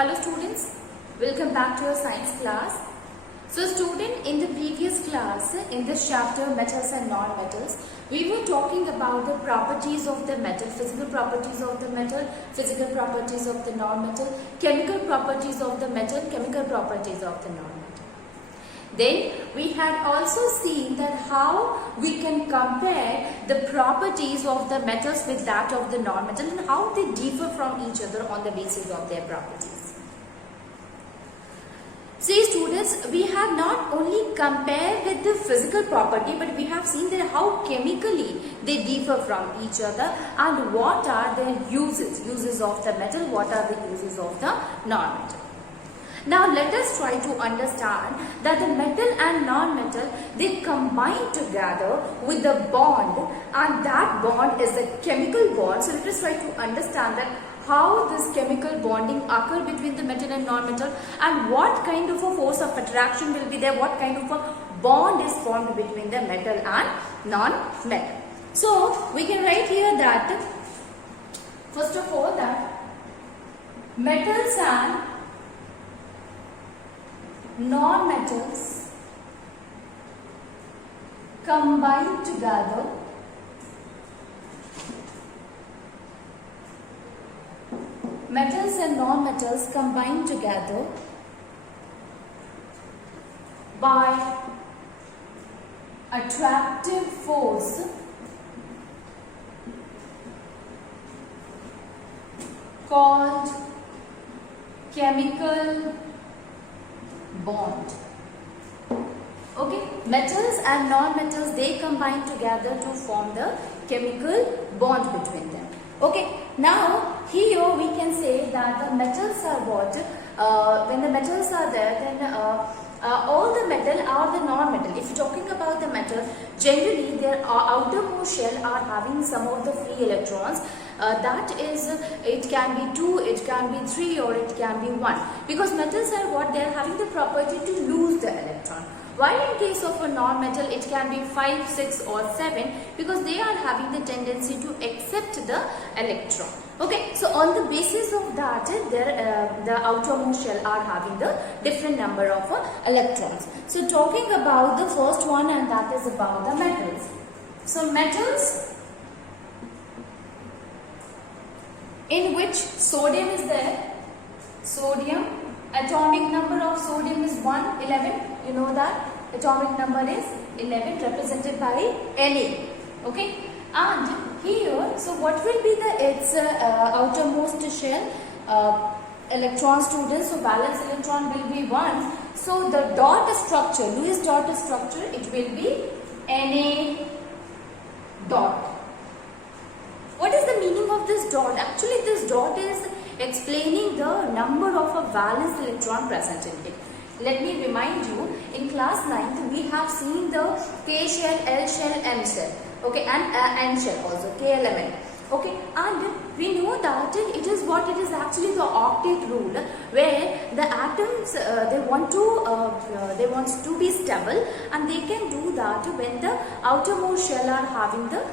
Hello students, welcome back to your science class. So student, in the previous class, in this chapter metals and non-metals, we were talking about the properties of the metal, physical properties of the metal, physical properties of the non-metal, chemical properties of the metal, chemical properties of the non-metal. Then we had also seen that how we can compare the properties of the metals with that of the non-metal and how they differ from each other on the basis of their properties. See students, we have not only compared with the physical property, but we have seen that how chemically they differ from each other and what are the uses of the metal, what are the uses of the non-metal. Now let us try to understand that the metal and non-metal, they combine together with the bond, and that bond is a chemical bond. So let us try to understand that how this chemical bonding occur between the metal and non-metal, and what kind of a force of attraction will be there, what kind of a bond is formed between the metal and non-metal. So we can write here that first of all that metals and non-metals combine together metals and non-metals combine together by attractive force called chemical bond. Okay, metals and non-metals, they combine together to form the chemical bond between them. Okay, now here we can say that the metals are what? When the metals are there, then all the metal are the non-metal. If you're talking about the metal, generally their outermost shell are having some of the free electrons. That is, it can be 2, it can be 3, or it can be 1. Because metals are what? They are having the property to lose the electron. While in case of a non-metal, it can be 5, 6 or 7, because they are having the tendency to accept the electron. Okay, so on the basis of that, the outermost shell are having the different number of electrons. So talking about the first one, and that is about the metals. So metals in which sodium is there. Sodium, atomic number of sodium is 11. You know that atomic number is 11, represented by Na. Okay, and here, so what will be its outermost shell? Electron, students. So valence electron will be 1. So the dot structure, Lewis dot structure, it will be Na dot. What is the meaning of this dot? Actually, this dot is explaining the number of a valence electron present in it. Let me remind you, in class 9th, we have seen the K shell, L shell, M shell. Okay, and N shell also, K element. Okay, and we know that it is what it is actually the octet rule, where the atoms they want to be stable, and they can do that when the outermost shell are having the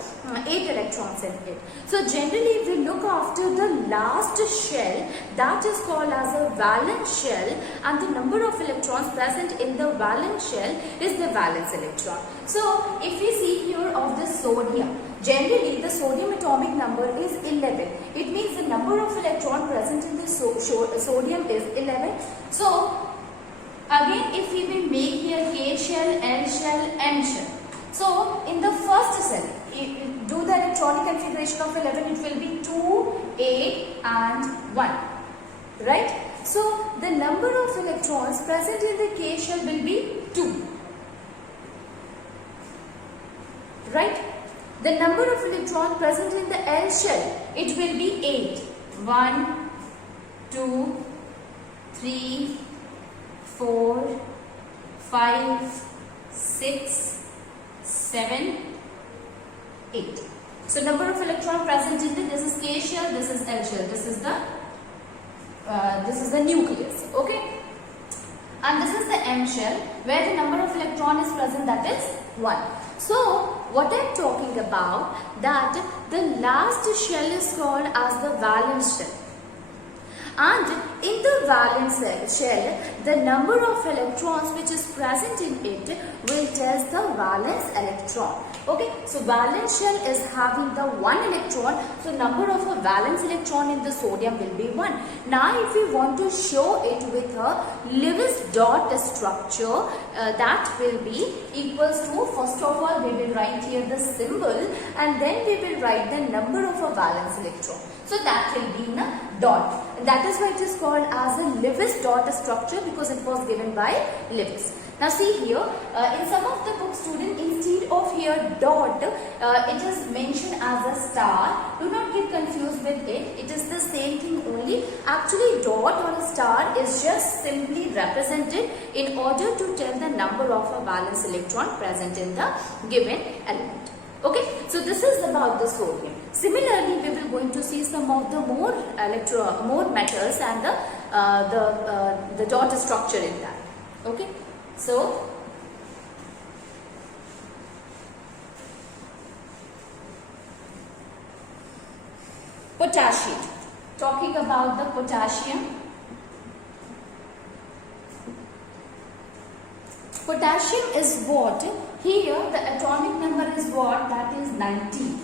8 electrons in it. So generally, if we look after the last shell, that is called as a valence shell, and the number of electrons present in the valence shell is the valence electron. So if we see here of the sodium, generally the sodium atomic number is 11. It means the number of electron present in the sodium is 11. So again, if we will make here K shell, L shell, M shell. So in the first cell, do the electronic configuration of 11, it will be 2, 8 and 1. Right? So the number of electrons present in the K shell will be 2. Right? The number of electrons present in the L shell, it will be 8. 1, 2, 3, 4, 5, 6, 7, 8. So number of electrons present in this is K shell, this is L shell, this is the nucleus. Okay, and this is the M shell, where the number of electron is present, that is 1. So what I am talking about, that the last shell is called as the valence shell. And in the valence shell, the number of electrons which is present in it will tell the valence electron. Okay, so valence shell is having the 1 electron, so number of a valence electron in the sodium will be 1. Now if we want to show it with a Lewis dot structure, that will be equals to, first of all we will write here the symbol and then we will write the number of a valence electron. So that will be in a dot. And that is why it is called as a Lewis dot structure, because it was given by Lewis. Now see here, in some of the books, student, instead of here dot, it is mentioned as a star. Do not get confused with it. It is the same thing only. Actually dot or a star is just simply represented in order to tell the number of a valence electron present in the given element. Okay, so this is about the sodium. Similarly, we will going to see some of the more metals and the dot structure in that. Okay, so potassium. Talking about the potassium. Potassium is what? Here the atomic number is what? That is 19.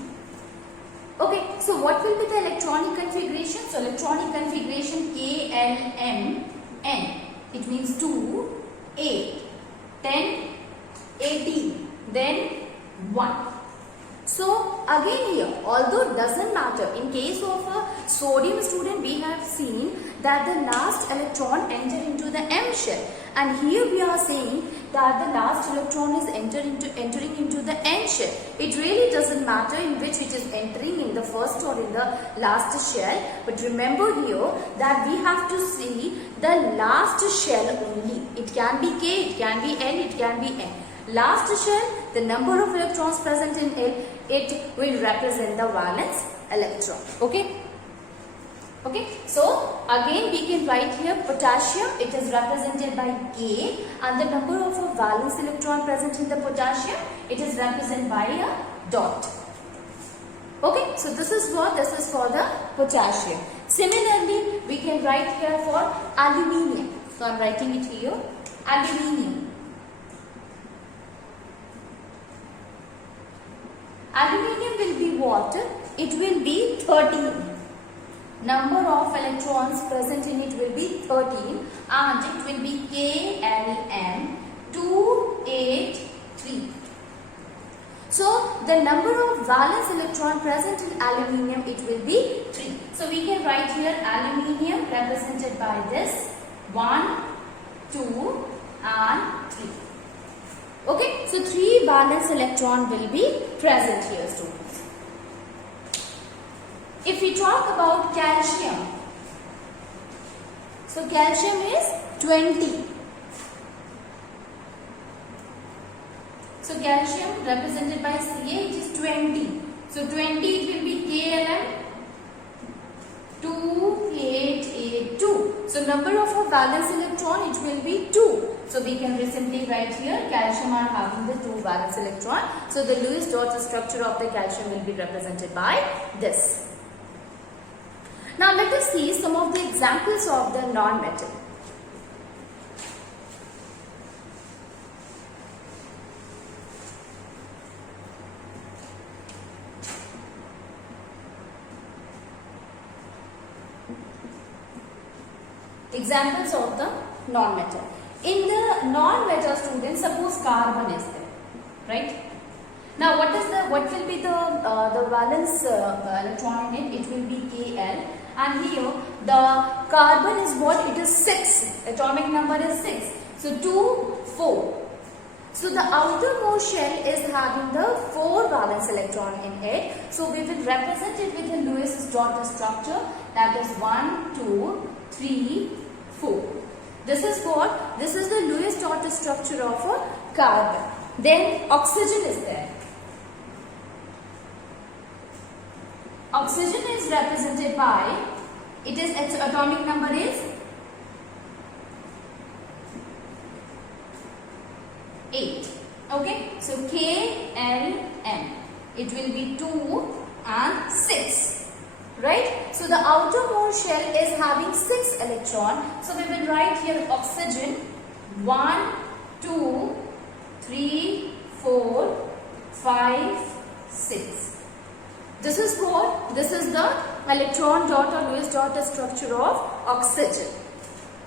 Okay, so what will be the electronic configuration? So electronic configuration KLMN. It means 2, 8, 10, 18, then 1. So again here, although it doesn't matter, in case of a sodium, student, we have seen that the last electron enter into the M shell, and here we are saying that the last electron is entering into the N shell. It really doesn't matter in which it is entering, in the first or in the last shell, but remember here that we have to see the last shell only. It can be K, it can be N, it can be N. Last shell, the number of electrons present in it will represent the valence electron. Okay. Okay, so again we can write here potassium, it is represented by K, and the number of a valence electron present in the potassium, it is represented by a dot. Okay, so this is what, this is for the potassium. Similarly, we can write here for aluminium. So I am writing it here, aluminium. Aluminium will be what? It will be 13. Number of electrons present in it will be 13 and it will be KLM 283. So the number of valence electron present in aluminium, it will be 3. So we can write here aluminium represented by this 1, 2 and 3. Okay, so 3 valence electron will be present here, students. If we talk about calcium, so calcium is 20. So calcium represented by Ca, it is 20. So 20 it will be KLM 2882. So number of a valence electron, it will be 2. So we can simply write here calcium are having the 2 valence electron. So the Lewis dot structure of the calcium will be represented by this. Now let us see some of the examples of the non-metal. Examples of the non-metal. In the non-metal, students, suppose carbon is there, right? Now what will be the valence electron in it? It will be Kl, and here the carbon is what? It is 6. Atomic number is 6. So 2, 4. So the outermost shell is having the 4 valence electron in it. So we will represent it with a Lewis dot structure, that is 1, 2, 3, 4. This is what? This is the Lewis dot structure of a carbon. Then oxygen is there. Oxygen is represented by, its atomic number is 8. Okay, so KLM, it will be 2 and 6, right? So the outermost shell is having 6 electrons. So we will write here oxygen 1, 2, 3, 4, 5, 6. This is what? This is the electron dot or Lewis dot structure of oxygen.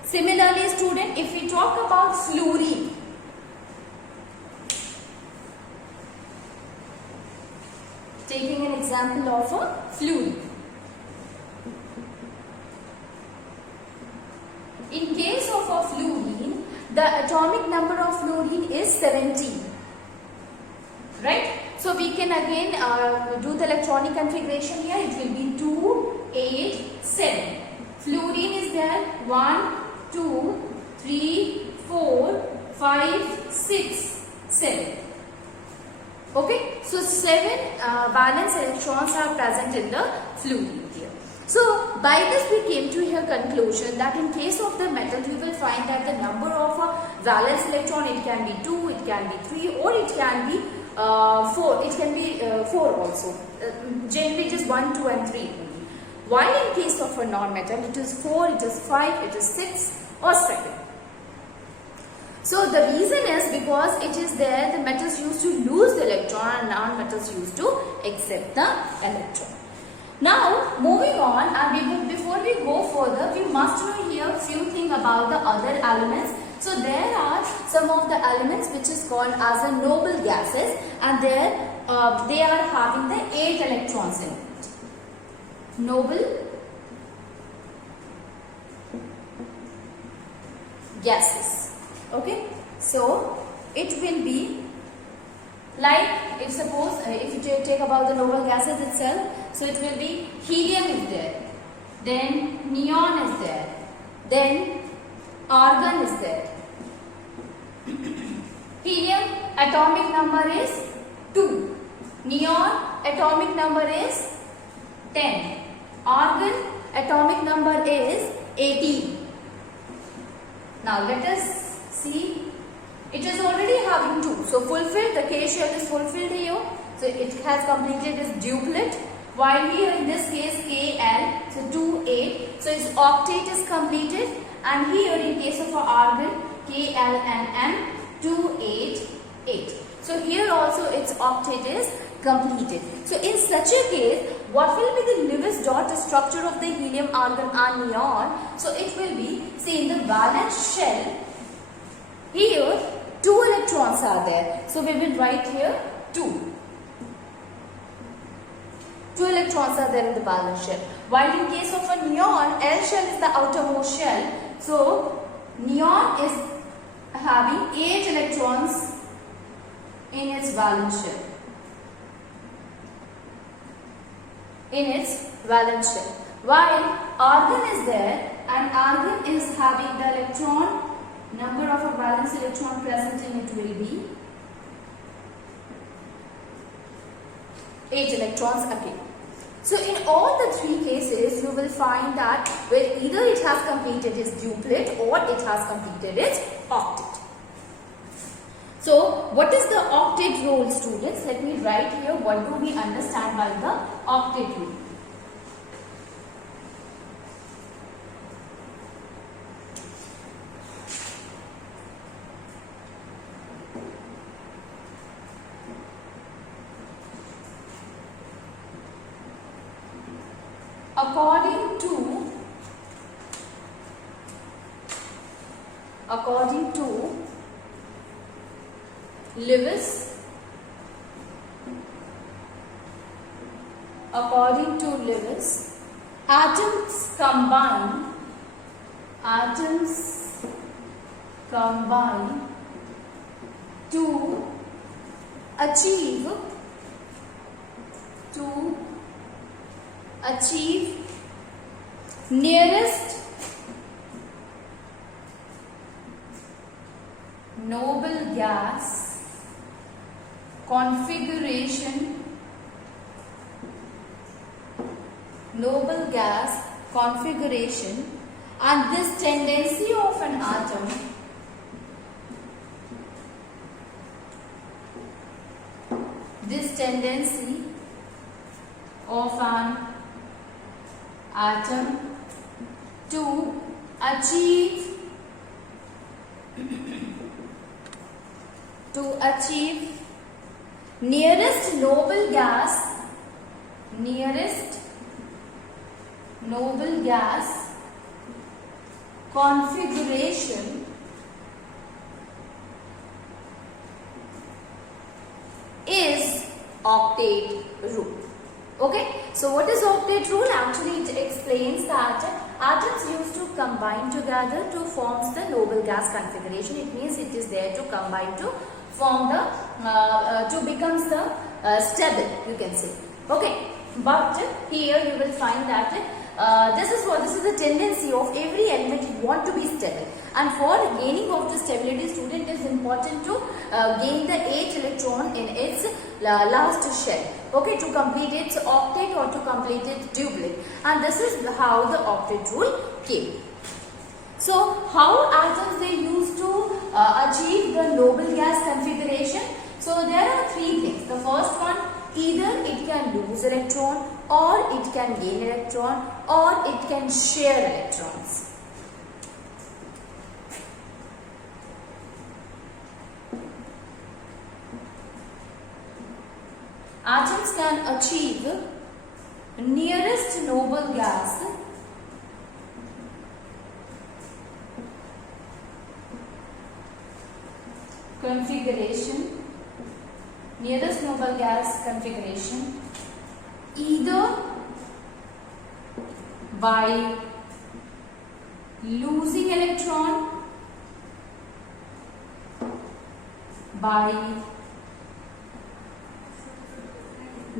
Similarly, student, if we talk about fluorine, taking an example of a fluorine. In case of a fluorine, the atomic number of fluorine is 17. Right? So we can again do the electronic configuration here. It will be 2, 8, 7. Fluorine is there 1, 2, 3, 4, 5, 6, 7. Okay, so 7 valence electrons are present in the fluorine here. So by this we came to a conclusion that in case of the metals we will find that the number of valence electron, it can be 2, it can be 3, or it can be 4. It can be 4 also. Generally it is 1, 2 and 3 only. While in case of a non-metal it is 4, it is 5, it is 6 or 7. So the reason is because it is there the metals used to lose the electron and non-metals used to accept the electron. Now moving on, and before we go further, we must know here few things about the other elements. So there are some of the elements which is called as a noble gases, and there they are having the 8 electrons in it. Noble gases. Okay, so it will be like, if suppose if you take about the noble gases itself, so it will be helium is there, then neon is there, then argon is there. Helium atomic number is 2, neon atomic number is 10, argon atomic number is 18. Now let us see, it is already having 2, so fulfilled, the K shell is fulfilled here, so it has completed its duplet, while here in this case Kl, so 2, 8, so its octet is completed, and here in case of argon Kl and M, 2, 8, 8. So here also its octet is completed. So in such a case, what will be the Lewis dot structure of the helium, argon and neon? So it will be, see, in the valence shell, here 2 electrons are there. So we will write here 2. 2 electrons are there in the valence shell. While in case of a neon, L shell is the outermost shell. So neon is having 8 electrons in its valence shell. While argon is there, and argon is having the electron, number of a valence electron present in it will be 8 electrons again. So in all the 3 cases, you will find that where either it has completed its duplet or it has completed its octet. So what is the octet rule, students? Let me write here what do we understand by the octet rule. According to Lewis, atoms combine to achieve nearest noble gas configuration, and this tendency of an atom achieve nearest noble gas configuration is octet rule. Okay, so what is octet rule? Actually, it explains that atoms used to combine together to form the noble gas configuration. It means it is there to combine to form the to becomes the stable, you can say. Okay, but here you will find that this is the tendency of every element. It want to be stable, and for gaining of the stability, student, is important to gain the 8 electron in its last shell. Okay, to complete its octet or to complete its duplet, and this is how the octet rule came. So how atoms they used to achieve the noble gas configuration? So there are 3 things. The first one, either it can lose electron, or it can gain electron, or it can share electrons. Atoms can achieve nearest noble gas configuration, either by losing electron, by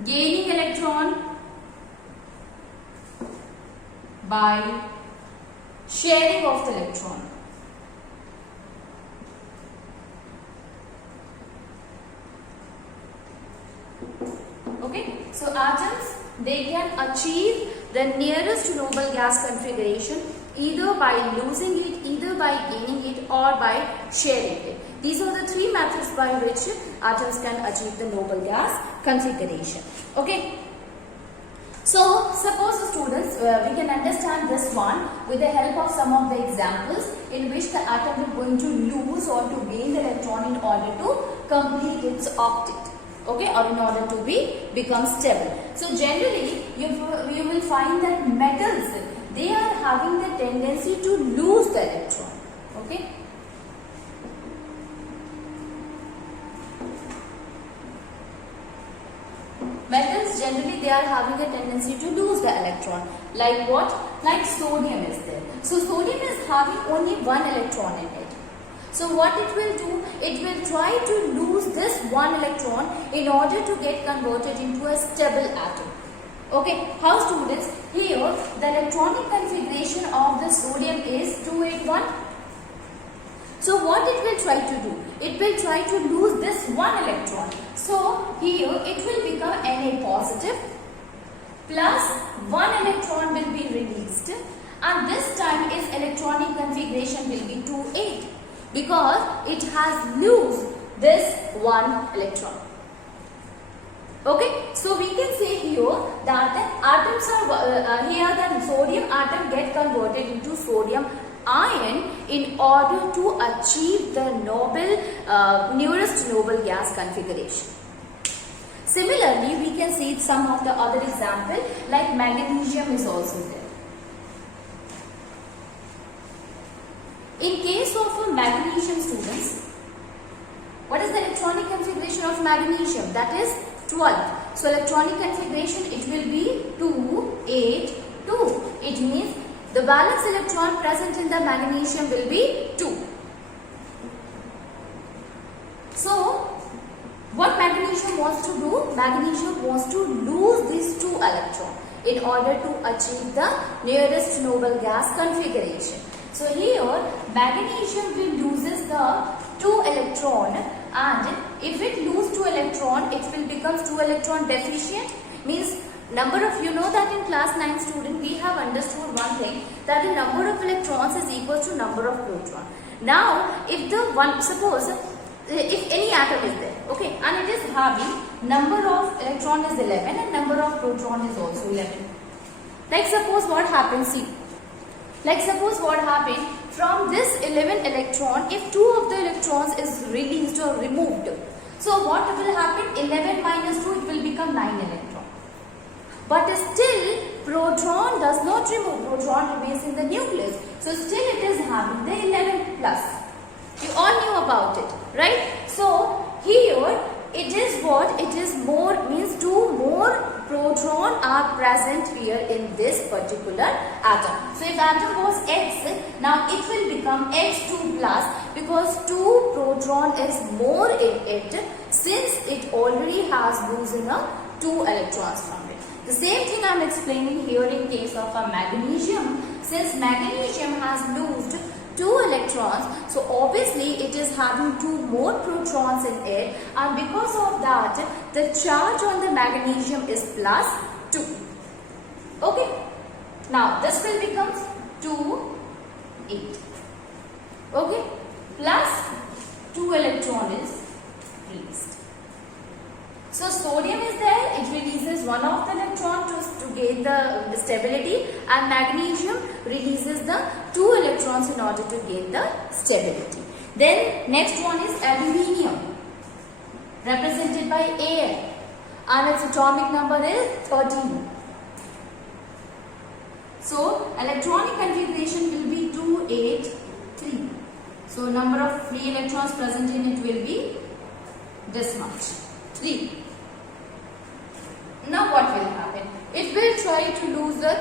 gaining electron, by sharing of the electron. Okay, so atoms, they can achieve the nearest noble gas configuration either by losing it, either by gaining it, or by sharing it. These are the 3 methods by which atoms can achieve the noble gas configuration. Okay. So, suppose the students, we can understand this one with the help of some of the examples in which the atom is going to lose or to gain the electron in order to complete its octet. Okay, or in order to become stable. So generally, you will find that metals, they are having the tendency to lose the electron. Okay. Metals generally they are having a tendency to lose the electron. Like what? Like sodium is there. So sodium is having only 1 electron in it. So what it will do, it will try to lose this 1 electron in order to get converted into a stable atom. Okay, how students? Here the electronic configuration of the sodium is 281. So what it will try to do? It will try to lose this 1 electron. So here it will become Na positive plus 1 electron will be released, and this time its electronic configuration will be 2,8. Because it has lose this 1 electron. Okay, so we can say here that the atoms are here the sodium atom get converted into sodium ion in order to achieve the nearest noble gas configuration. Similarly, we can see some of the other example like magnesium is also there. In case of magnesium, students, what is the electronic configuration of magnesium? That is 12. So electronic configuration, it will be 2, 8, 2. It means the valence electron present in the magnesium will be 2. So what magnesium wants to do? Magnesium wants to lose these 2 electrons in order to achieve the nearest noble gas configuration. So here magnesium will loses the 2 electron, and if it lose 2 electron, it will become 2 electron deficient. Means number of, you know that in class 9 student we have understood one thing, that the number of electrons is equal to number of protons. Now if the one, suppose if any atom is there, okay, and it is having number of electron is 11 and number of proton is also 11. Like suppose what happens, see, Like suppose what happened, from this 11 electron, if 2 of the electrons is released or removed, so what will happen? 11 minus 2, it will become 9 electron. But still, proton does not remove, proton remains in the nucleus. So still it is having the 11 plus. You all knew about it, right? So here it is what? It is more, means 2 more proton are present here in this particular atom. So if atom was X, now it will become X2 plus, because 2 proton is more in it, since it already has losing a 2 electrons from it. The same thing I am explaining here in case of a magnesium. Since magnesium has lost 2 electrons, so obviously it is having 2 more protons in it, and because of that the charge on the magnesium is plus 2. Okay, now this will become 2, 8. Okay, plus 2 electron is released. So sodium is there, it releases one of the electron to gain the stability, and magnesium releases the 2 electrons in order to gain the stability. Then next one is aluminium, represented by Al, and its atomic number is 13. So electronic configuration will be 2, 8, 3. So number of free electrons present in it will be this much, 3. Now what will happen? It will try to lose the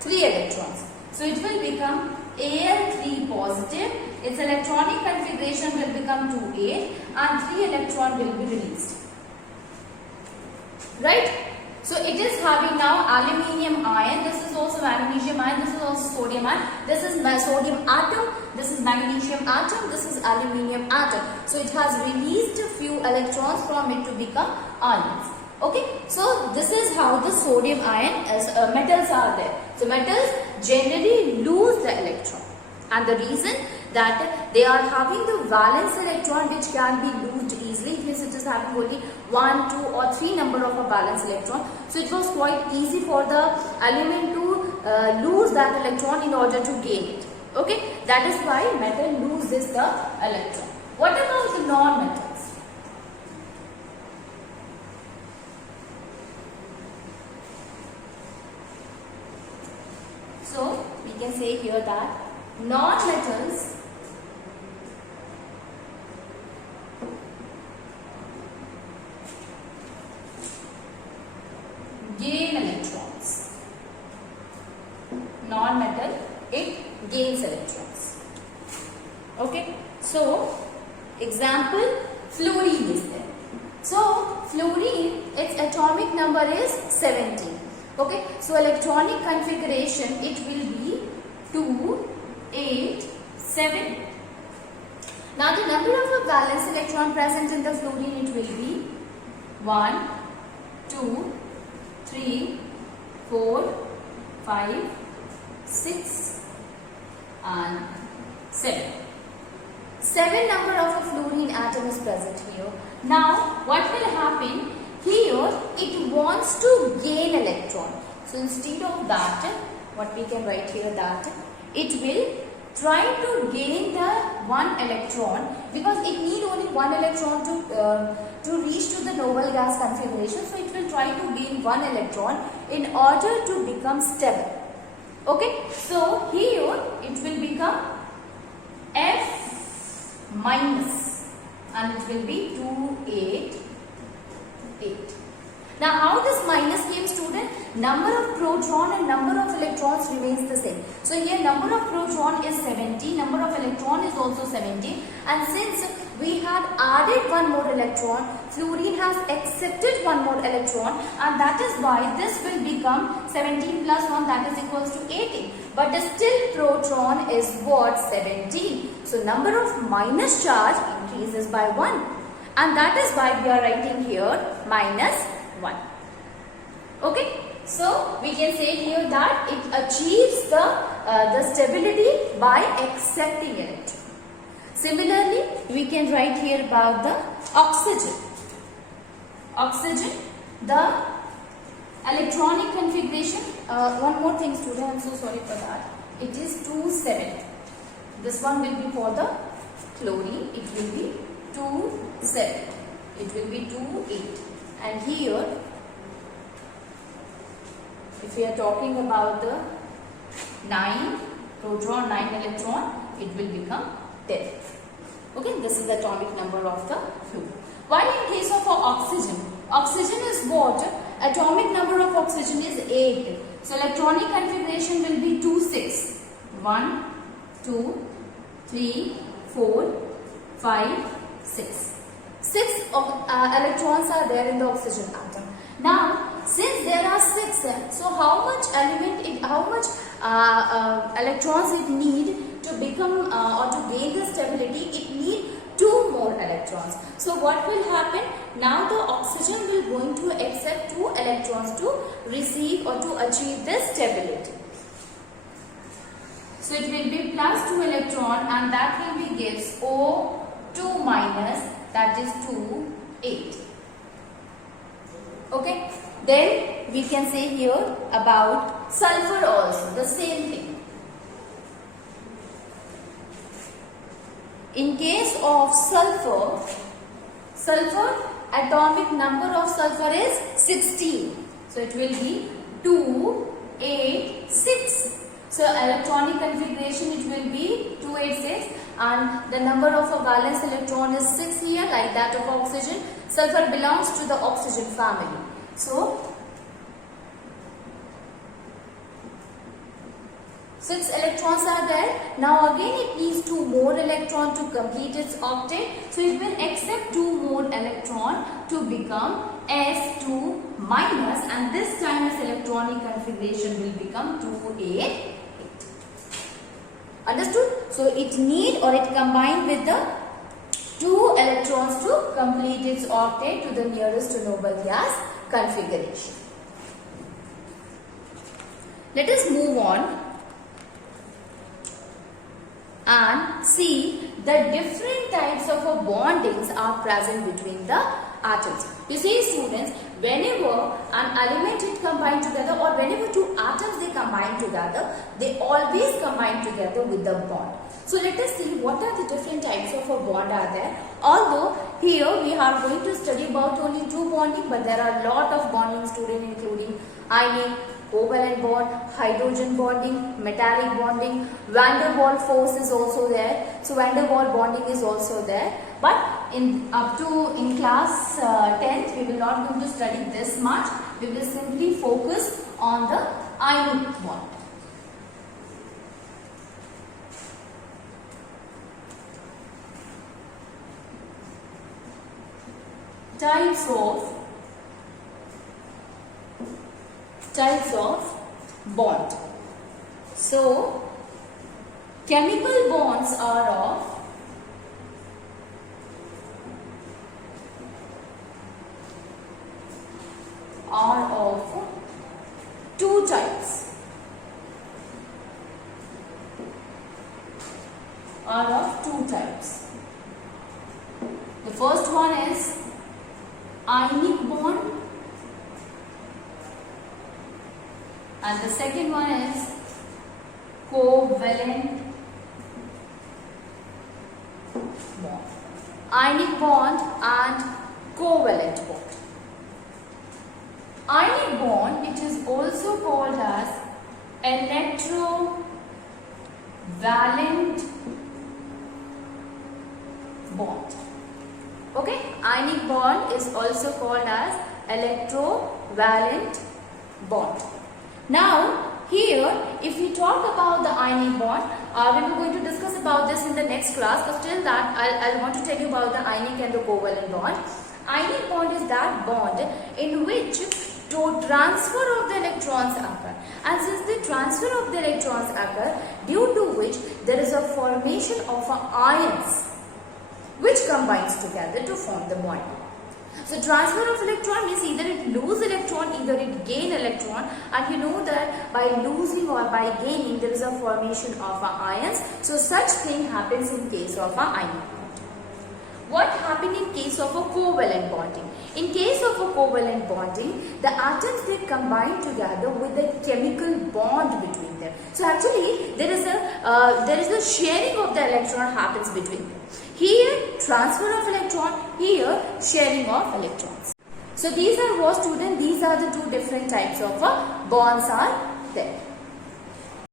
3 electrons. So it will become Al3 positive. Its electronic configuration will become 2, 8, and 3 electron will be released. Right? So it is having now aluminium ion. This is also magnesium ion. This is also sodium ion. This is sodium atom. This is magnesium atom. This is aluminium atom. So it has released a few electrons from it to become ions. Okay, so this is how the sodium ion metals are there. So metals generally lose the electron, and the reason that they are having the valence electron which can be lost easily, because it is having only 1, 2 or 3 number of a valence electron. So it was quite easy for the element to lose that electron in order to gain it. Okay, that is why metal loses the electron. What about the non-metals? So we can say here that non-metals gain electrons. Non-metal, it gains electrons. Okay. So example, fluorine is there. So fluorine, its atomic number is 17. Okay, so electronic configuration, it will be 2, 8, 7. Now the number of a valence electron present in the fluorine, it will be 1, 2, 3, 4, 5, 6 and 7. 7 number of a fluorine atom is present here. Now what will happen? Here it wants to gain electron. So instead of that, what we can write here, that it will try to gain the 1 electron, because it need only 1 electron to reach to the noble gas configuration. So it will try to gain 1 electron in order to become stable. Okay, so here it will become F minus, and it will be 2, 8, 8. Now how this minus came, student? Number of proton and number of electrons remains the same. So here number of proton is 70, number of electron is also 70, and since we had added 1 more electron, fluorine has accepted 1 more electron, and that is why this will become 17 plus 1, that is equals to 18. But still proton is what? 17. So number of minus charge increases by 1. And that is why we are writing here minus 1. Okay, so we can say here that it achieves the stability by accepting it. Similarly, we can write here about the oxygen. Oxygen, the electronic configuration. One more thing, student, I am so sorry for that. it is 2, 7. This one will be for the chlorine, it will be 2, 7. It will be 2, 8. And here, if we are talking about the 9 proton, 9 electron, it will become 10. Okay, this is the atomic number of the fluid. While in case of oxygen, oxygen is what? Atomic number of oxygen is 8. So electronic configuration will be 2, 6. 1, 2, 3, 4, 5, 6. 6 electrons are there in the oxygen atom. Now, since there are 6, so how much electrons it need to become or to gain the stability? It need 2 more electrons. So what will happen? Now the oxygen will going to accept 2 electrons to receive or to achieve this stability. So it will be plus 2 electron, and that will be gives O2 minus, that is 2, 8. Okay. Then we can say here about sulfur also, the same thing. In case of sulfur, atomic number of sulfur is 16. So it will be 2, 8, 6. So electronic configuration it will be 2, 8, 6, and the number of a valence electron is 6 here, like that of oxygen. Sulfur belongs to the oxygen family. So 6 electrons are there. Now again it needs 2 more electron to complete its octet. So it will accept 2 more electron to become S2 minus, and this time its electronic configuration will become 2, 8, 8. Understood? So it need or it combined with the 2 electrons to complete its octet to the nearest to noble gas configuration. Let us move on and see the different types of bondings are present between the atoms. You see students, whenever an element is combined together or whenever 2 atoms they combine together, they always combine together with the bond. So let us see what are the different types of a bond are there. Although here we are going to study about only 2 bonding, but there are a lot of bonding students including ionic, covalent bond, hydrogen bonding, metallic bonding, van der Waals force is also there. So van der Waals bonding is also there. But in class 10th we will not going to study this much. We will simply focus on the ionic bond. Types of bond. So chemical bonds are of 2 types. The first one is ionic bond, and the second one is covalent bond. Ionic bond and covalent bond. Ionic bond, it is also called as electrovalent bond. Okay, ionic bond is also called as electrovalent bond. Now here, if we talk about the ionic bond, we are going to discuss about this in the next class, but till that I'll want to tell you about the ionic and the covalent bond. Ionic bond is that bond in which transfer of the electrons occur, and since the transfer of the electrons occur, due to which there is a formation of ions which combines together to form the bond. So transfer of electron means either it lose electron, either it gain electron, and you know that by losing or by gaining there is a formation of ions. So such thing happens in case of a ionic bond. What happens in case of a covalent bonding? In case of a covalent bonding, the atoms they combine together with a chemical bond between them. So actually there is a sharing of the electron happens between them. Here transfer of electron, here sharing of electrons. So these are what students, these are the two different types of bonds are there.